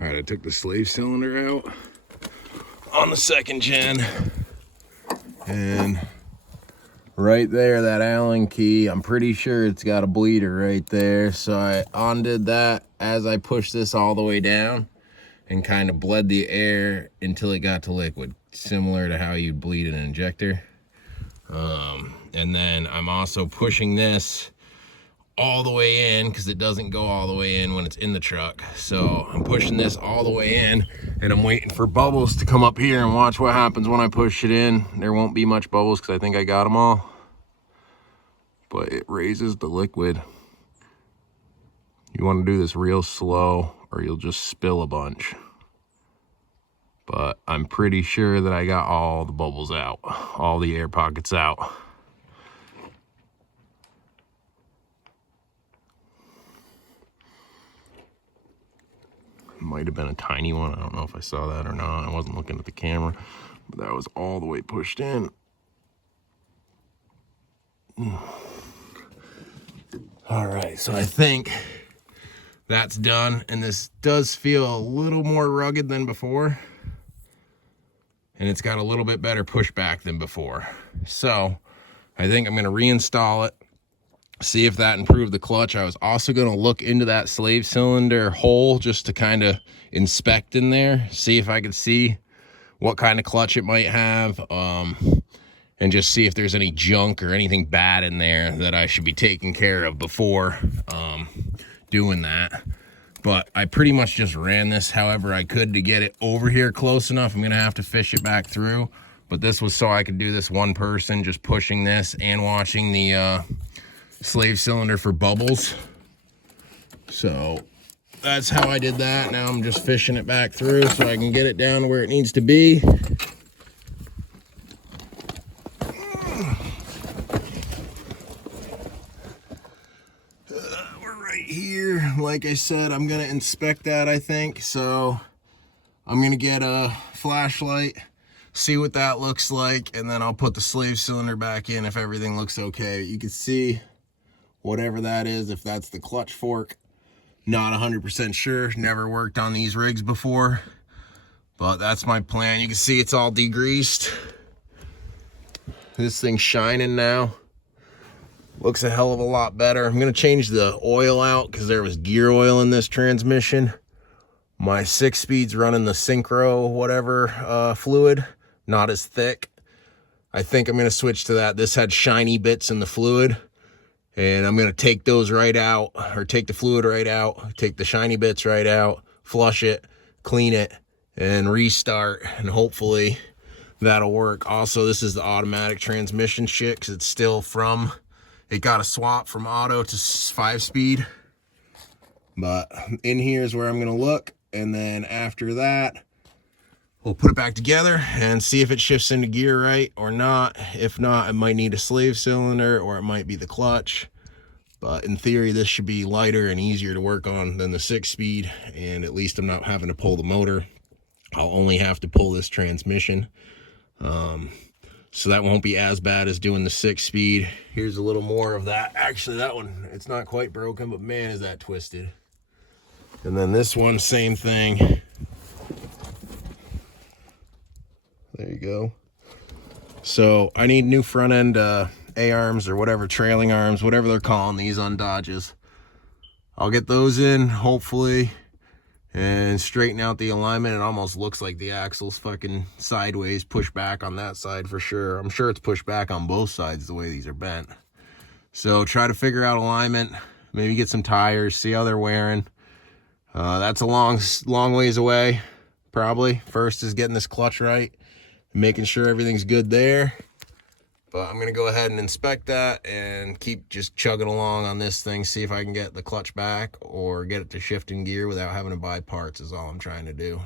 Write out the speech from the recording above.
All right, I took the slave cylinder out on the second gen, and right there, that Allen key, I'm pretty sure it's got a bleeder right there. So I undid that as I pushed this all the way down and kind of bled the air until it got to liquid, similar to how you'd bleed an injector. And then I'm also pushing this all the way in because it doesn't go all the way in when it's in the truck. So I'm pushing this all the way in, and I'm waiting for bubbles to come up here and watch what happens when I push it in. There won't be much bubbles because I think I got them all, but it raises the liquid. You want to do this real slow or you'll just spill a bunch. But I'm pretty sure that I got all the bubbles out, all the air pockets out. Might have been a tiny one. I don't know if I saw that or not. I wasn't looking at the camera, but that was all the way pushed in. All right, so I think that's done, and this does feel a little more rugged than before, and it's got a little bit better pushback than before. So I think I'm going to reinstall it, see if that improved the clutch. I was also going to look into that slave cylinder hole just to kind of inspect in there, see if I could see what kind of clutch it might have, and just see if there's any junk or anything bad in there that I should be taking care of before doing that. But I pretty much just ran this however I could to get it over here close enough. I'm gonna have to fish it back through, but this was so I could do this one person, just pushing this and watching the slave cylinder for bubbles. So that's how I did that. Now I'm just fishing it back through so I can get it down to where it needs to be. Here, like I said, I'm gonna inspect that, I think. So I'm gonna get a flashlight, see what that looks like, and then I'll put the slave cylinder back in if everything looks okay. You can see whatever that is, if that's the clutch fork. Not 100% sure, never worked on these rigs before, but that's my plan. You can see it's all degreased. This thing's shining now. Looks a hell of a lot better. I'm gonna change the oil out because there was gear oil in this transmission. My 6-speed's running the synchro whatever fluid, not as thick. I think I'm gonna switch to that. This had shiny bits in the fluid, and I'm gonna take those right out, or take the fluid right out, take the shiny bits right out, flush it, clean it, and restart, and hopefully that'll work. Also, this is the automatic transmission shit because it's still from, it got a swap from auto to 5-speed. But in here is where I'm gonna look, and then after that, we'll put it back together and see if it shifts into gear right or not. If not, it might need a slave cylinder or it might be the clutch. But in theory, this should be lighter and easier to work on than the 6-speed, and at least I'm not having to pull the motor. I'll only have to pull this transmission. So that won't be as bad as doing the 6-speed. Here's a little more of that. Actually, that one, it's not quite broken, but man, is that twisted. And then this one, same thing. There you go. So I need new front end A-arms or whatever, trailing arms, whatever they're calling these on Dodges. I'll get those in, hopefully, and straighten out the alignment. It almost looks like the axle's fucking sideways, pushed back on that side for sure. I'm sure it's pushed back on both sides the way these are bent. So try to figure out alignment, maybe get some tires, see how they're wearing. That's a long ways away, probably. First is getting this clutch right, making sure everything's good there. But I'm gonna go ahead and inspect that and keep just chugging along on this thing, see if I can get the clutch back or get it to shift in gear without having to buy parts is all I'm trying to do.